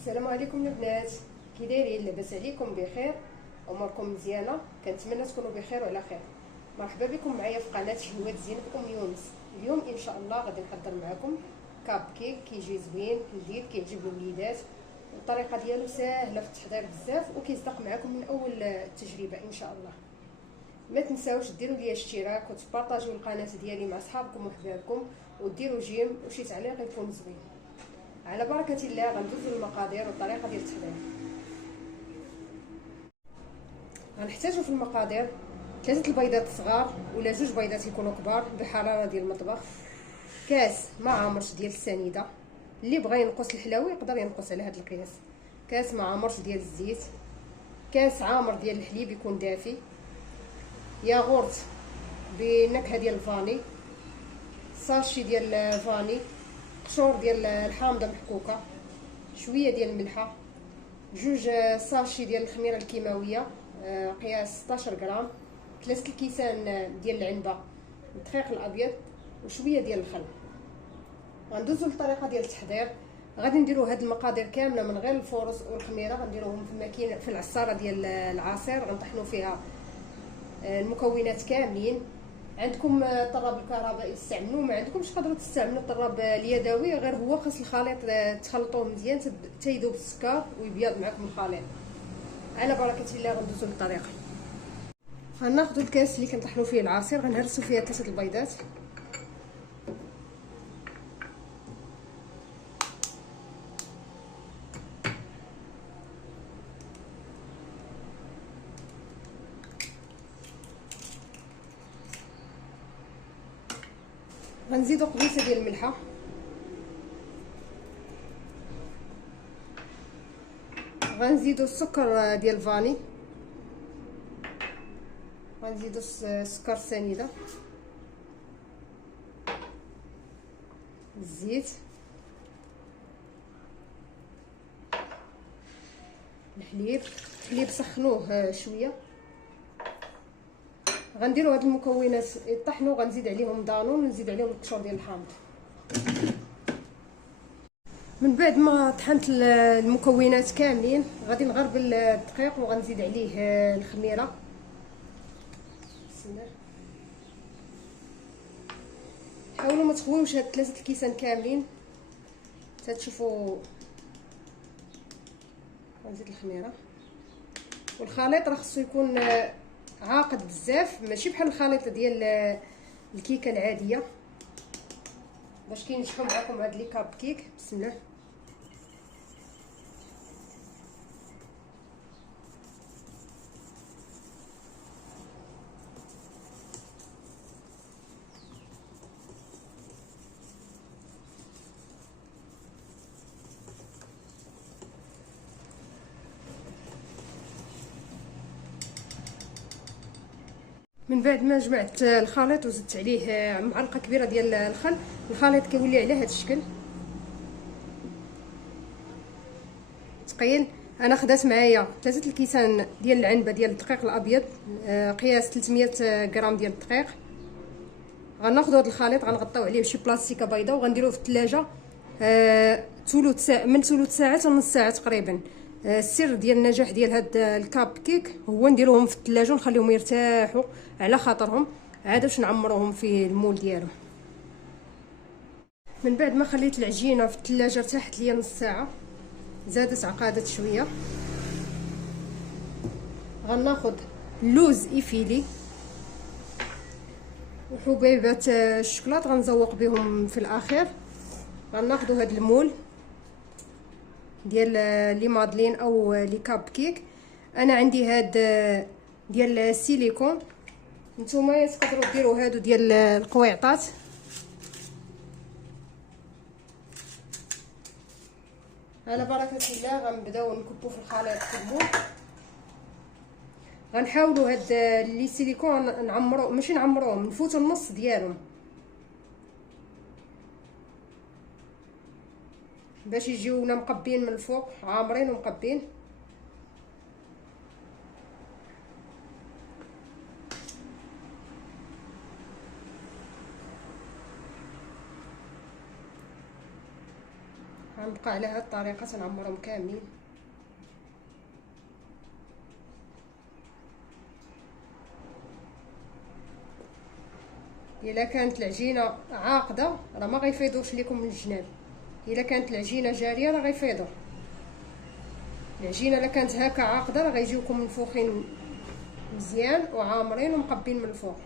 السلام عليكم البنات، كي دايرين؟ لاباس عليكم؟ بخير؟ اموركم مزيانه؟ كنتمنى تكونوا بخير وعلى خير. مرحبا بكم معايا في قناه شهوات زينب يونس. اليوم ان شاء الله غادي نحضر معكم كاب كيك كيجي زوين لذيذ كيعجب الوليدات. الطريقه ديالو ساهله في التحضير بزاف وكيصدق معكم من اول التجربه ان شاء الله. ما تنساوش ديروا لي اشتراك وتبارطاجيو القناه ديالي مع صحابكم وحبابكم وديروا جيم وشي تعليق يكون زوين. على بركه الله غندوزو المقادير والطريقه ديال التحضير. غنحتاجو في المقادير 3 البيضات صغار ولا 2 بيضات يكونوا كبار بحراره ديال المطبخ، كاس ما عامرش ديال السنيده، اللي بغى ينقص الحلاوه يقدر ينقص على هذا القياس، كاس ما عامرش ديال الزيت، كاس عامر ديال الحليب يكون دافي، ياغورت بنكهه ديال الفاني، ساشي ديال الفاني، قشور ديال الحامضه محكوكه، شويه ديال الملحه، 2 ساشي ديال الخميره الكيماويه قياس 16 غرام، 3 الكيسان ديال العنبه الدقيق الابيض وشويه ديال الخل. غندوزو للطريقه ديال التحضير. غادي نديرو هاد المقادير كامله من غير الفورص والخميره، غنديروهم في الماكينه في العصاره ديال العصير، غنطحنوا فيها المكونات كاملين. عندكم طراب الكهربائي استعملوه، ما عندكمش تقدروا تستعملوا الطراب اليدوي، غير هو خاص الخليط تخلطوه مزيان تيذوب السكر ويبيض معكم الخليط. على بركه الله غندوزو للطريقه. غناخذوا الكاس اللي كنطحنوا فيه العصير، غنهرسوا فيها 3 البيضات، غنزيدوا قبيصه ديال الملحه، غنزيدوا السكر ديال الفاني، غنزيدوا السكر السنيده، الزيت، الحليب سخنوه شويه. غنديروا هاد المكونات يطحنوا، غنزيد عليهم دانون ونزيد عليهم القشور ديال الحامض. من بعد ما طحنت المكونات كاملين غادي نغربل الدقيق وغنزيد عليه الخميره. بسم الله. حاولوا ما تخويوش هاد 3 الكيسان كاملين تتشوفوا. غنزيد الخميره والخليط راه خصو يكون عاقد بزاف، ماشي بحال الخليط ديال الكيكه العاديه باش كينجحوا معكم هاد لي كاب كيك. بسم الله. من بعد ما جمعت الخليط وزدت عليه معلقه كبيره ديال الخل، الخليط كيولي على هذا الشكل ثقيل. انا خدات معايا 3 الكيسان ديال العنبه ديال الدقيق الابيض قياس 300 غرام ديال الدقيق. غناخذ هذا الخليط غنغطيو عليه بشي بلاستيكه بيضاء وغنديروه في الثلاجه ثلث ساعه، من ثلث ساعه حتى نص ساعه تقريبا. السر ديال النجاح ديال هاد الكاب كيك هو نديروهم في الثلاجه ونخليهم يرتاحوا على خاطرهم، عاد باش نعمروهم في المول ديالهم. من بعد ما خليت العجينه في الثلاجه ارتاحت ليا نص ساعه، زادت عقادت شويه. غناخذ اللوز ايفيلي وحبيبات الشوكولاط غنزوق بهم في الاخير. غناخذوا هاد المول ديال لي مادلين او لي كاب كيك. انا عندي هاد ديال السيليكون، نتوما تقدروا ديروا هادو ديال القويعطات. على بركه الله غنبداو نكبو في الخليط في المول. غنحاولوا هاد لي سيليكون نعمرو، ماشي نعمروهم، نفوتو النص ديالهم باش يجيونا مقبين من الفوق، عامرين ومقبين. غنبقى على هاد الطريقه تنعمرهم كاملين. الا كانت العجينه عاقده راه ما غيفيضوش لكم من الجناب، الا كانت العجينه جاريه راه غيفيضوا. العجينه الا كانت هكا عاقده راه غيجيوكم منفوخين مزيان وعامرين ومقبين من الفوق.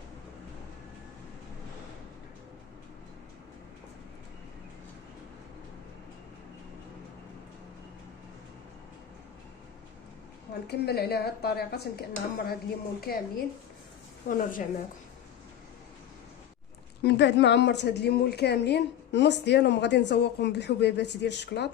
غنكمل على هاد الطريقه نعمر هاد الليمون كاملين ونرجع معكم. من بعد ما عمرت هاد الليمون كاملين النص ديالهم غادي نزوقهم بالحبيبات ديال الشكلاط.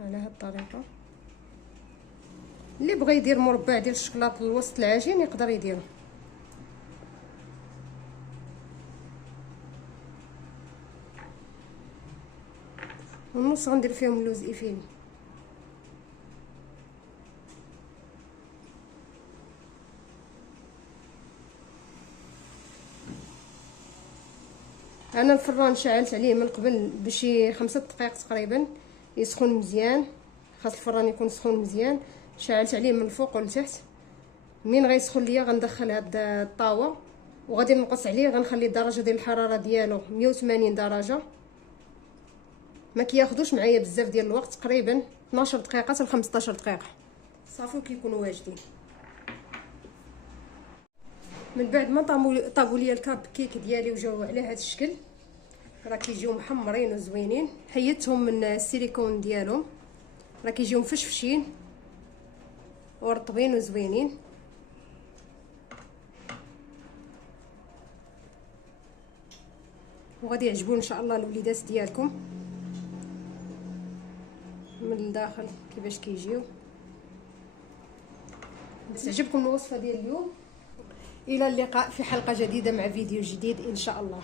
على هاد الطريقه اللي بغى يدير مربع ديال الشكلاط لوسط العجين يقدر يديره. والنص غندير فيهم اللوز ايفيني. انا الفران شعلت عليه من قبل بشي 5 دقائق تقريبا يسخن مزيان، خاص الفران يكون سخون مزيان. شعلت عليه من الفوق والتحت. من غيسخن ليا غندخل هاد الطاوه وغادي نقص عليه، غنخلي الدرجه ديال الحراره ديالو 180 درجه. ما كياخذوش معايا بزاف ديال الوقت، تقريبا 12 دقيقه حتى 15 دقيقه صافي كيكونوا واجدين. من بعد ما طابوا ليا الكاب كيك ديالي وجاو على هذا الشكل، راه كيجيو محمرين وزوينين. حيدتهم من السيليكون ديالهم، راه كيجيو مفشفشين ورطبين وزوينين. وغادي يعجبوا ان شاء الله الوليدات ديالكم من الداخل كيفاش كيجيو. تعجبكم الوصفه ديال اليوم. الى اللقاء في حلقه جديده مع فيديو جديد ان شاء الله.